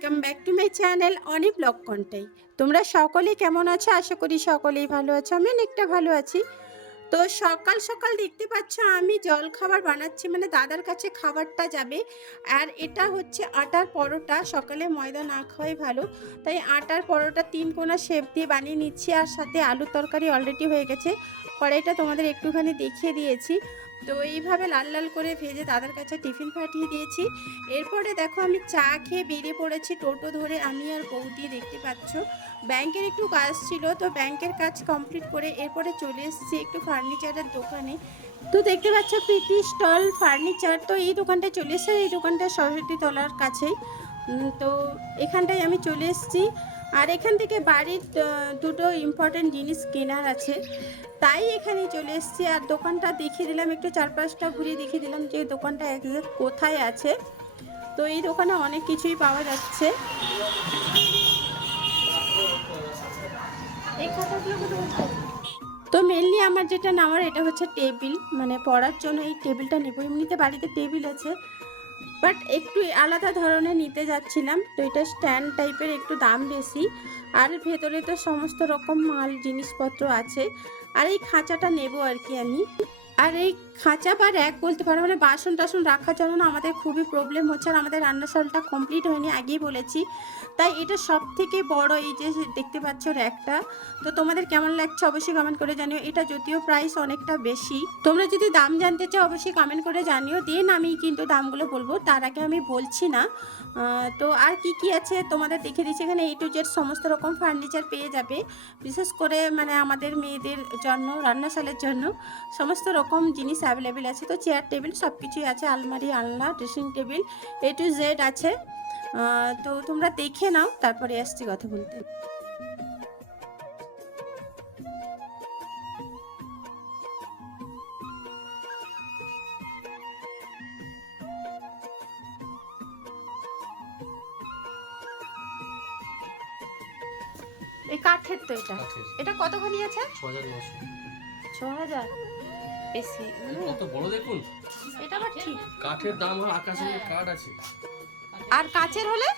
Welcome back to my channel অনেক blog Contai তোমরা সকলে কেমন আছো? আশা করি সকলেই ভালো আছো। আমি অনেকটা ভালো আছি। তো সকাল সকাল দেখতে পাচ্ছ, আমি জল খাবার বানাচ্ছি। মানে দাদার কাছে খাবারটা যাবে। আর এটা হচ্ছে আটার পরোটা। সকালে ময়দা না খাওয়াই ভালো। তাই আটার পরোটা তিন কোনা শেপ দিয়ে বানিয়ে নিচ্ছি। আর সাথে আলুর তরকারি অলরেডি হয়ে গেছে। কড়াইটা তোমাদের একটুখানি দেখিয়ে দিয়েছি। তো এইভাবে লাল লাল করে ভেজে দাদার কাছে টিফিন পাঠিয়ে দিয়েছি। এরপরে দেখো আমি চা খেয়ে বেরিয়ে পড়েছি টোটো ধরে। আমি আর বৌদি দেখতে পাচ্ছ, ব্যাংকের একটু কাজ ছিল। তো ব্যাংকের কাজ কমপ্লিট করে এরপরে চলে এসেছি একটু ফার্নিচারের দোকানে। তো দেখতে পাচ্ছ প্রীতি স্টল, ফার্নিচার। তো এই দোকানটা চলে এসেছে, এই দোকানটা সরস্বতী তলার কাছেই। তো এখানটায় আমি চলে এসেছি। আর এখান থেকে বাড়ির দুটো ইম্পর্টেন্ট জিনিস কেনার আছে। তাই এখানে চলে এসেছি আর দোকানটা দেখিয়ে দিলাম, একটু চারপাশটা ঘুরিয়ে দেখিয়ে দিলাম যে দোকানটা একজ্যাক্ট কোথায় আছে। তো এই দোকানে অনেক কিছুই পাওয়া যাচ্ছে? তো মেনলি আমার যেটা নেওয়ার, এটা হচ্ছে টেবিল। মানে পড়ার জন্য এই টেবিলটা নেব। এমনিতে বাড়িতে টেবিল আছে। বাট একটু আলাদা ধরনের নিতে যাচ্ছিলাম। তো এটা স্ট্যান্ড টাইপের একটু দাম বেশি। আর ভেতরে তো সমস্ত রকম মাল, জিনিসপত্র আছে। আর এই খাঁচাটা নেব আর কি আমি। আর এই খাঁচা বা র্যাক বলতে পারো মানে বাসন টাসন রাখার জন্য না আমাদের খুবই প্রবলেম হচ্ছে আর আমাদের রান্নাশালটা কমপ্লিট হয়নি, আগেই বলেছি। তাই এটা সব থেকে বড় এই যে দেখতে পাচ্ছ র্যাকটা। তো তোমাদের কেমন লাগছে অবশ্যই কমেন্ট করে জানিও। এটা যদিও প্রাইস অনেকটা বেশি। তোমরা যদি দাম জানতে চাও অবশ্যই কমেন্ট করে জানিও। দেন আমি কিন্তু দামগুলো বলব, তার আগে আমি বলছি না। তো আর কি কি আছে তোমাদের দেখে দিচ্ছি। এখানে এ টু জেড সমস্ত রকম ফার্নিচার পেয়ে যাবে। বিশেষ করে মানে আমাদের মেয়েদের জন্য, রান্নাশালের জন্য সমস্ত রকম জিনিস অ্যাভেলেবেল আছে। তো চেয়ার টেবিল সব কিছুই আছে আলমারি আলনা dressing table A to Z আছে। তো তোমরা দেখে নাও তারপরে আসছি কথা বলতে। এই কাঠের তো এটা। এটা কতখানি আছে? ছ হাজার ছ হাজার বেশি। কত বড় দেখুন। এটা আবার ঠিক। কাঠের দাম আকাশে কাঠ আছে। আর কাচের হলে?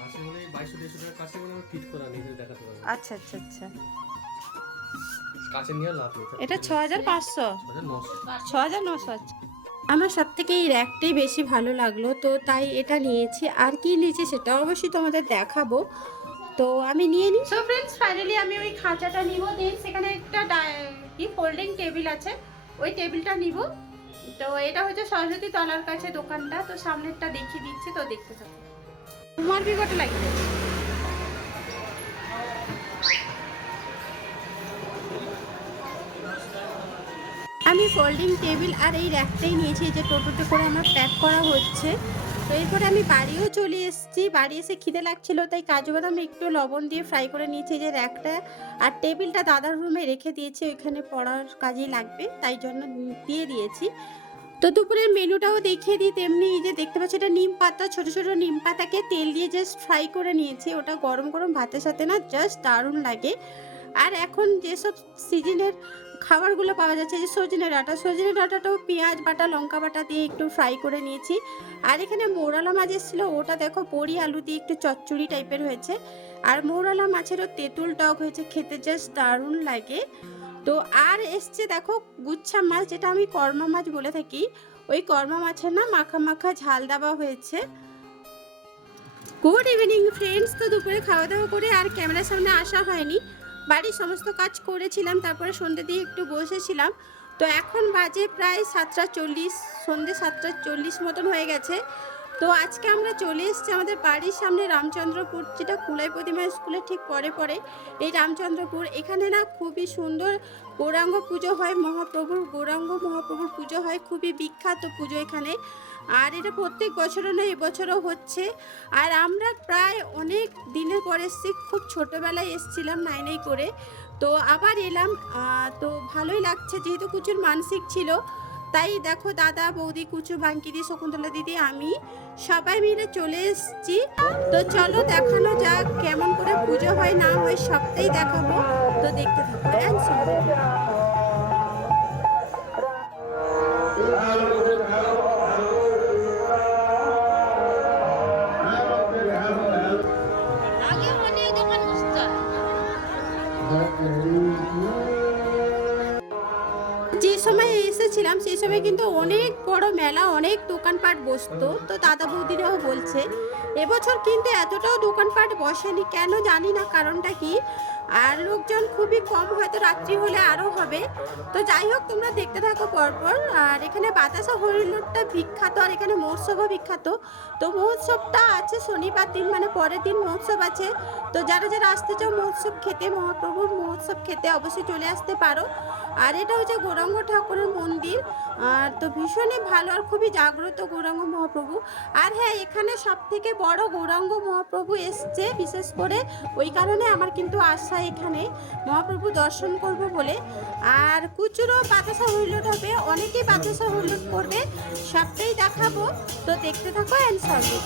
কাছে হলে বাইশশো দেড়শো টাকা কাছে মানে আমার ফিট করা নিজে দেখাতে পারব। আচ্ছা আচ্ছা আচ্ছা। কাছে নিয়ে লাভ নেই। এটা ছ হাজার পাঁচশো। ছ হাজার নশো। ছ হাজার নশো আচ্ছা। আমার সব থেকে এই র্যাকটাই বেশি ভালো লাগল তো তাই এটা নিয়েছি। আর কি নিয়েছি সেটা অবশ্যই তোমাদের দেখাবো। তো আমি নিয়ে নিই সো ফ্রেন্ডস ফাইনালি আমি ওই খাঁচাটা নিব। দেন সেখানে একটা কি ফোল্ডিং টেবিল আছে। ওই টেবিলটা নিব। তো এটা হচ্ছে সরস্বতী তলার কাছে দোকানটা, তো সামনেরটা দেখিয়ে দিচ্ছে, তো দেখতে থাকো। তোমার বিগত লাগবে আমি ফোল্ডিং টেবিল আর এই র্যাকটাই নিয়েছি যে টোটোতে করে আমার প্যাক করা হচ্ছে। তো এরপরে আমি বাড়িও চলে এসেছি। বাড়ি এসে খিদে লাগছিল, তাই কাজু বাদাম একটু লবণ দিয়ে ফ্রাই করে নিয়েছি। যে র্যাকটা আর টেবিলটা দাদার রুমে রেখে দিয়েছি, ওইখানে পড়ার কাজেই লাগবে, তাই জন্য দিয়ে দিয়েছি। তো দুপুরের মেনুটাও দেখিয়ে দিই, তেমনি যে দেখতে পাচ্ছি এটা নিম পাতা, ছোটো ছোটো নিম পাতাকে তেল দিয়ে জাস্ট ফ্রাই করে নিয়েছি। ওটা গরম গরম ভাতের সাথে না জাস্ট দারুণ লাগে। আর এখন যেসব সিজনের খাবারগুলো পাওয়া যাচ্ছে যে সজনে ডাঁটা। সজনে ডাঁটাটাও পেঁয়াজ বাটা, লঙ্কা বাটা দিয়ে একটু ফ্রাই করে নিয়েছি। আর এখানে মৌরালা মাছ এসেছিল, ওটা দেখো বড়ি আলু দিয়ে একটু চচ্চড়ি টাইপের হয়েছে। আর মৌরালা মাছেরও তেঁতুল টক হয়েছে, খেতে জাস্ট দারুণ লাগে। তো আর এসছে দেখো গুচ্ছা মাছ, যেটা আমি কর্মা মাছ বলে থাকি। ওই কর্মা মাছের না মাখা মাখা ঝাল দেওয়া হয়েছে। গুড ইভিনিং ফ্রেন্ডস তো দুপুরে খাওয়া দাওয়া করে আর ক্যামেরার সামনে আসা হয়নি। বাড়ির সমস্ত কাজ করেছিলাম, তারপরে সন্ধ্যে দিয়ে একটু বসেছিলাম। তো এখন বাজে প্রায় সাতটা চল্লিশ সন্ধ্যে সাতটা চল্লিশ মতন হয়ে গেছে। তো আজকে আমরা চলে এসেছি আমাদের বাড়ির সামনে রামচন্দ্রপুর, যেটা কুলাই প্রতিমা স্কুলের ঠিক পরে পরে। এই রামচন্দ্রপুর, এখানে না খুবই সুন্দর গৌরাঙ্গ পুজো হয়, মহাপ্রভুর, গৌরাঙ্গ মহাপ্রভুর পুজো হয়, খুবই বিখ্যাত পুজো এখানে। আর এটা প্রত্যেক বছরও না, এবছরও হচ্ছে। আর আমরা প্রায় অনেক দিনের পর এসেছি, খুব ছোটোবেলায় এসেছিলাম নাইনাই করে। তো আবার এলাম তো ভালোই লাগছে, যেহেতু কুচুর মানসিক ছিল। তাই দেখো দাদা, বৌদি, কুচু বাঙ্কিদি শকুন্তলা দিদি, আমি সবাই মিলে চলে এসেছি। তো চলো দেখানো যাক কেমন করে পুজো হয়, না হয় সবটাই দেখাবো। তো দেখতে থাকো And থাকো। এসেছিলাম সেই সময় কিন্তু অনেক বড় মেলা, অনেক দোকানপাট বসতো। তো দাদা বৌদিরাও বলছে, এবছর কিন্তু এতটাও দোকানপাট বসেনি, কেন জানি না কারণটা কি? আর লোকজন খুবই কম হয়তো রাত্রি হলে আরও হবে। তো যাই হোক, তোমরা দেখতে থাকো পরপর। আর এখানে বাতাসা হরিণটা বিখ্যাত, আর এখানে মহোৎসবও বিখ্যাত। তো মহোৎসবটা আছে শনিবার দিন মানে পরের দিন মহোৎসব আছে। তো যারা যারা আসতে চাও মহোৎসব খেতে মহাপ্রভুর মহোৎসব খেতে অবশ্যই চলে আসতে পারো। আর এটা হচ্ছে গৌরাঙ্গ ঠাকুরের মন্দির। আর তো ভীষণই ভালো আর খুবই জাগ্রত গৌরাঙ্গ মহাপ্রভু। আর হ্যাঁ এখানে সব থেকে বড় গৌরাঙ্গ মহাপ্রভু এসছে বিশেষ করে। ওই কারণে আমার কিন্তু আশা এখানে মহাপ্রভু দর্শন করব বলে। আর কুচুরো বাতাসা হুইলট হবে, অনেকেই বাতাসা হুইলট করবে। সবটাই দেখাবো, তো দেখতে থাকো অ্যান্ড সঙ্গে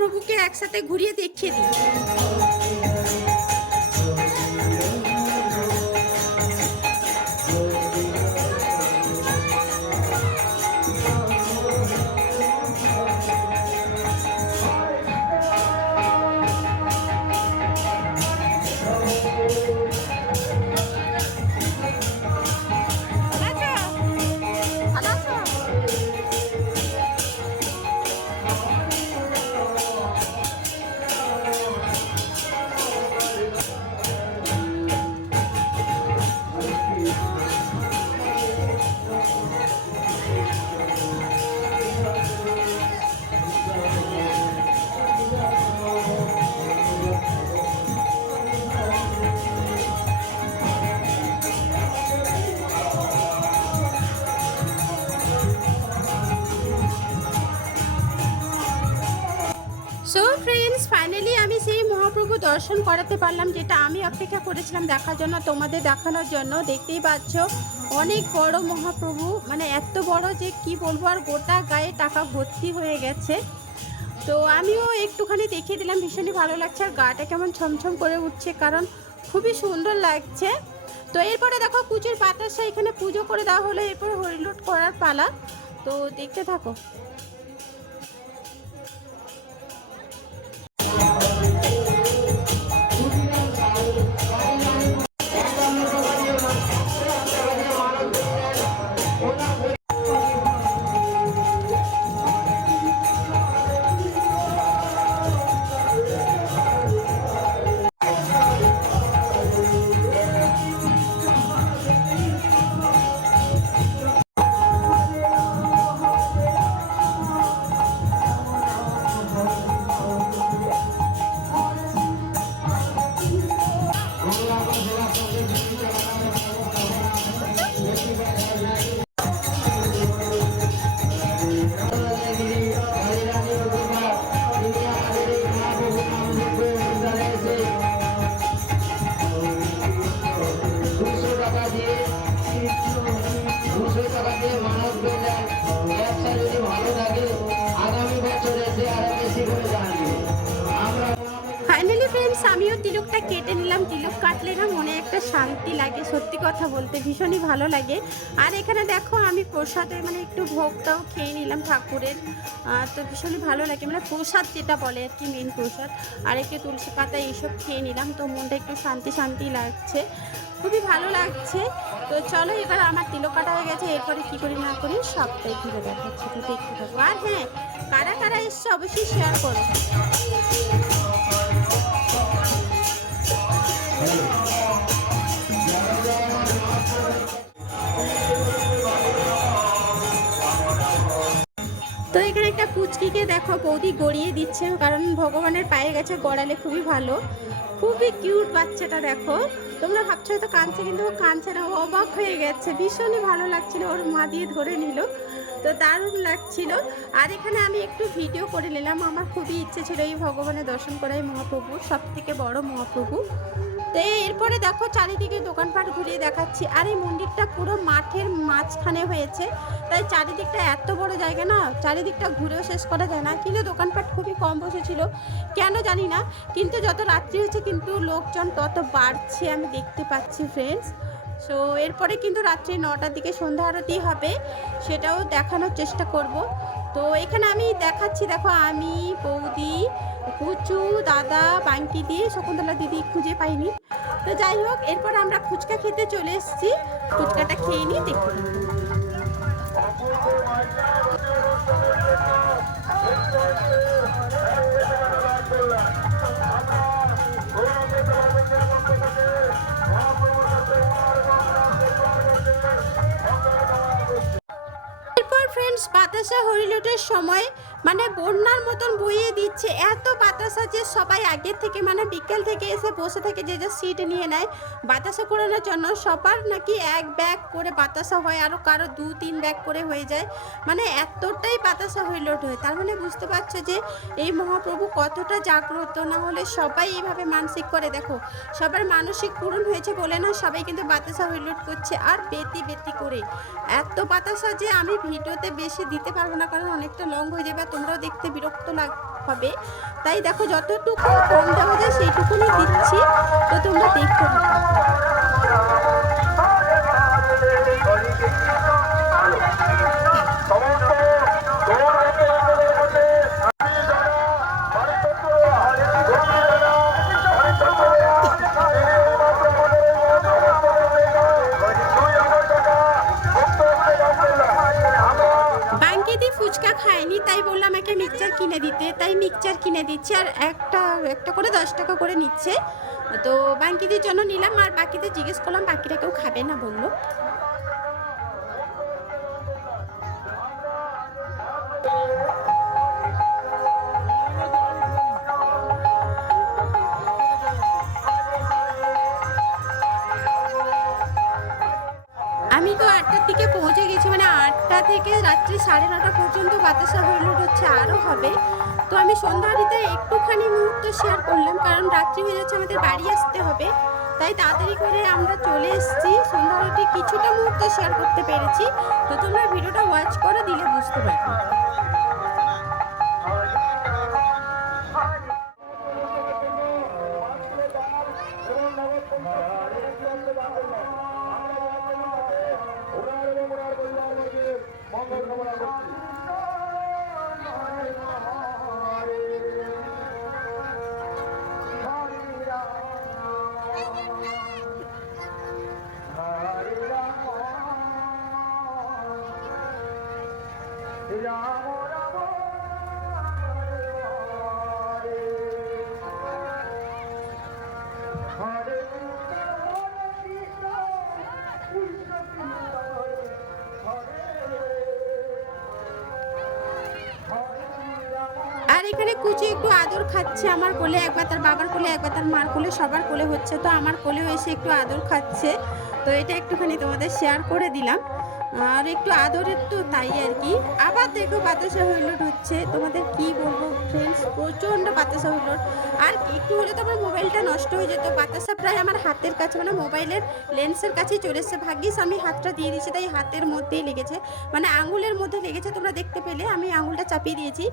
মহাপ্রভুকে একসাথে ঘুরিয়ে দেখিয়ে দিই। দর্শন করাতে পারলাম, যেটা আমি অপেক্ষা করেছিলাম দেখার জন্য, তোমাদের দেখানোর জন্য। দেখতেই পাচ্ছ, অনেক বড় মহাপ্রভু মানে এত বড় যে কি বলব, আর গোটা গায়ে টাকা ভর্তি হয়ে গেছে। তো আমিও একটুখানি দেখিয়ে দিলাম, ভীষণই ভালো লাগছে, আর গাটা কেমন ছমছম করে উঠছে, কারণ খুবই সুন্দর লাগছে। তো এরপরে দেখো, কুচুর বাতাসা এখানে পুজো করে দেওয়া হলো, এরপরে হরিলুট করার পালা। তো দেখতে থাকো। শান্তি লাগে, সত্যি কথা বলতে ভীষণই ভালো লাগে। আর এখানে দেখো আমি প্রসাদে মানে একটু ভোগটাও খেয়ে নিলাম ঠাকুরের। তো ভীষণই ভালো লাগে। মানে প্রসাদ যেটা বলে আর কি মেন প্রসাদ। আর একটু তুলসী পাতা এইসব খেয়ে নিলাম। তো মনটা একটু শান্তি শান্তি লাগছে। খুবই ভালো লাগছে। তো চলো এবার আমার তিলক কাটা হয়ে গেছে। এরপরে কী করি না করি সবটাই ঘুরে দেখাচ্ছি। তো দেখতে থাকব আর হ্যাঁ কারা কারা এসছে অবশ্যই শেয়ার করো। পুচকিকে দেখো বৌদি গড়িয়ে দিচ্ছে, কারণ ভগবানের পায়ে গেছে গড়ালে খুবই ভালো। খুবই কিউট বাচ্চাটা দেখো। তোমরা ভাবছ হয়তো কাঁদছে, কিন্তু ও কাঁদছে না অবাক হয়ে গেছে। ভীষণই ভালো লাগছিল, ওর মা দিয়ে ধরে নিল। তো দারুণ লাগছিল। আর এখানে আমি একটু ভিডিও করে নিলাম। আমার খুবই ইচ্ছে ছিল এই ভগবানের দর্শন করাই মহাপ্রভু সব থেকে বড় মহাপ্রভু। তো এরপরে দেখো চারিদিকে দোকানপাট ঘুরিয়ে দেখাচ্ছি। আর এই মন্দিরটা পুরো মাঠের মাঝখানে হয়েছে। তাই চারিদিকটা এত বড় জায়গা না, চারিদিকটা ঘুরেও শেষ করা যায় না। কিন্তু দোকানপাট খুবই কম বসেছিল। কেন জানি না, কিন্তু যত রাত্রি হচ্ছে কিন্তু লোকজন তত বাড়ছে আমি দেখতে পাচ্ছি ফ্রেন্ডস সো এরপরে কিন্তু রাত্রি নটার দিকে সন্ধ্যা আরতি হবে, সেটাও দেখানোর চেষ্টা করব। তো এখানে আমি দেখাচ্ছি, দেখো আমি, বৌদি কুচু, দাদা, বাঙ্কি দিয়ে শকুন্তলা দিদি খুঁজে পাইনি তো যাই হোক, এরপর আমরা ফুচকা খেতে চলে এসেছি ফুচকাটা খেয়ে দেখতে থাকব। এরপর ফ্রেন্ডস বাতাসা হরিলুটের সময় মানে বন্যার মতন বইয়ে দিচ্ছে, এত বাতাসা যে সবাই আগের থেকে মানে বিকেল থেকে এসে বসে থেকে যে যে সিট নিয়ে নেয়, বাতাসা করানোর জন্য সবার নাকি এক ব্যাগ করে বাতাসা হয় আরও কারও দু তিন ব্যাগ করে হয়ে যায়। মানে এতটাই বাতাসা হরিলুট হয়। তার মানে বুঝতে পারছ যে এই মহাপ্রভু কতটা জাগ্রত, না হলে সবাই এইভাবে মানসিক করে। দেখো, সবার মানসিক পূরণ হয়েছে বলে না সবাই কিন্তু বাতাসা হইলুট করছে আর বেতি বেতি করে। এত বাতাসা যে আমি ভিডিওতে বেশি দিতে পারব না, কারণ অনেকটা লং হয়ে যাবে। তোমরাও দেখতে বিরক্ত লাগ হবে। তাই দেখো, যতটুকু কম দেওয়া যায় সেইটুকুনি দিচ্ছি। তো তোমরা দেখতে থাকো। কিনে দিতে, তাই মিক্সচার কিনে দিচ্ছে আর একটা একটা করে দশ টাকা করে নিচ্ছে। তো বাঙ্কিদের জন্য নিলাম আর বাকিদের জিজ্ঞেস করলাম, বাকিরা কেউ খাবে না বলল। আমি তো আটটার দিকে পৌঁছে গেছি মানে আটটা থেকে রাত্রি সাড়ে নটা পর্যন্ত বাতাসা হইলুট হচ্ছে, আরও হবে। তো আমি সন্ধ্যারিতে একটুখানি মুহূর্ত শেয়ার করলাম, কারণ রাত্রি হয়ে যাচ্ছে, আমাদের বাড়ি আসতে হবে। তাই তাড়াতাড়ি করে আমরা চলে এসেছি। সন্ধ্যারতি কিছুটা মুহূর্ত শেয়ার করতে পেরেছি। তো তোমরা ভিডিওটা ওয়াচ করে, দিলে বুঝতে পারবে। এখানে কুচি একটু আদর খাচ্ছে আমার কোলে, একবার তার বাবার কোলে, একবার তার মার কোলে, সবার কোলে হচ্ছে। তো আমার কোলেও এসে একটু আদর খাচ্ছে। তো এটা একটুখানি তোমাদের শেয়ার করে দিলাম। আর একটু আদরের তো তাই আর কি। আবার দেখো বাতাসা হইলট হচ্ছে তোমাদের কি বলব ফ্রেন্ডস প্রচণ্ড বাতাসা হইলট আর একটু হলে তো আমার মোবাইলটা নষ্ট হয়ে যেত। বাতাসা প্রায় আমার হাতের কাছে মানে মোবাইলের লেন্সের কাছেই চলে এসেছে। ভাগ্যিস আমি হাতটা দিয়ে দিয়েছি, তাই হাতের মধ্যেই লেগেছে। মানে আঙুলের মধ্যে লেগেছে, তোমরা দেখতে পেলে। আমি আঙুলটা চাপিয়ে দিয়েছি।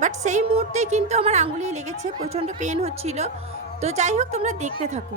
বাট সেই মুহূর্তেই কিন্তু আমার আঙুলেই লেগেছে, প্রচণ্ড পেন হচ্ছিল। তো যাই হোক, তোমরা দেখতে থাকো।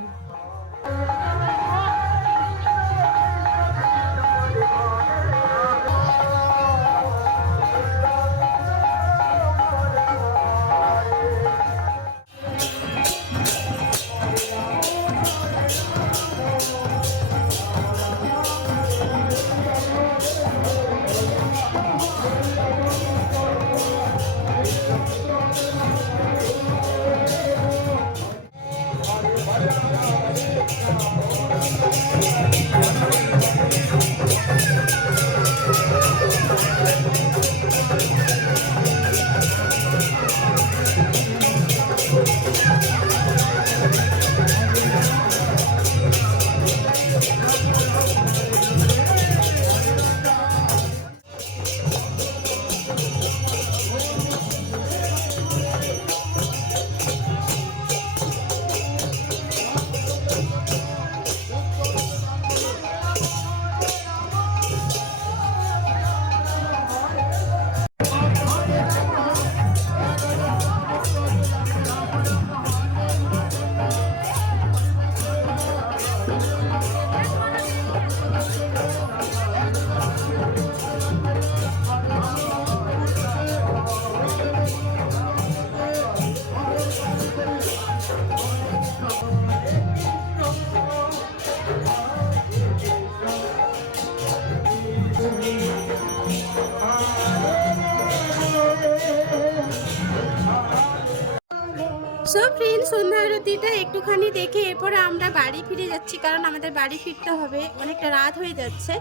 ফ্রেন্ড সন্ধ্যা আরতিটা একটুখানি দেখে এরপরে আমরা বাড়ি ফিরে যাচ্ছি, কারণ আমাদের বাড়ি ফিরতে হবে। অনেকটা রাত হয়ে যাচ্ছে।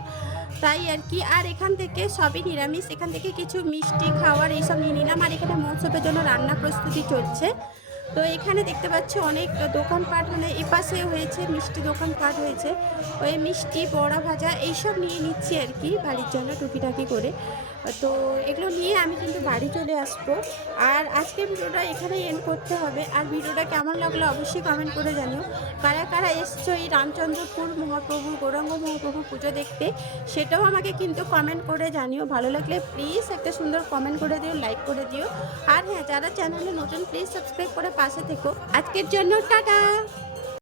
তাই আর কি। আর এখান থেকে সবই নিরামিষ। এখান থেকে কিছু মিষ্টি খাওয়ার এইসব নিয়ে নিলাম। আর এখানে মহোৎসবের জন্য রান্না প্রস্তুতি চলছে। তো এখানে দেখতে পাচ্ছি অনেক দোকানপাট মানে এপাশে হয়েছে মিষ্টি দোকানপাট হয়েছে। ওই মিষ্টি, বড়া ভাজা এইসব নিয়ে নিচ্ছি আর কি বাড়ির জন্য টুকিটাকি করে। তো এগুলো নিয়ে আমি কিন্তু বাড়ি চলে আসব। আর আজকে ভিডিওটা এখানেই এন্ড করতে হবে। আর ভিডিওটা কেমন লাগল অবশ্যই কমেন্ট করে জানিও। কারা কারা এসছো এই রামচন্দ্রপুর মহাপ্রভু, গৌরাঙ্গ মহাপ্রভু পুজো দেখতে, সেটাও আমাকে কিন্তু কমেন্ট করে জানিও। ভালো লাগলে প্লিজ একটা সুন্দর কমেন্ট করে দিও লাইক করে দিও। আর হ্যাঁ যারা চ্যানেলে নতুন প্লিজ সাবস্ক্রাইব করে পাশে থেকো। আজকের জন্য টাটা!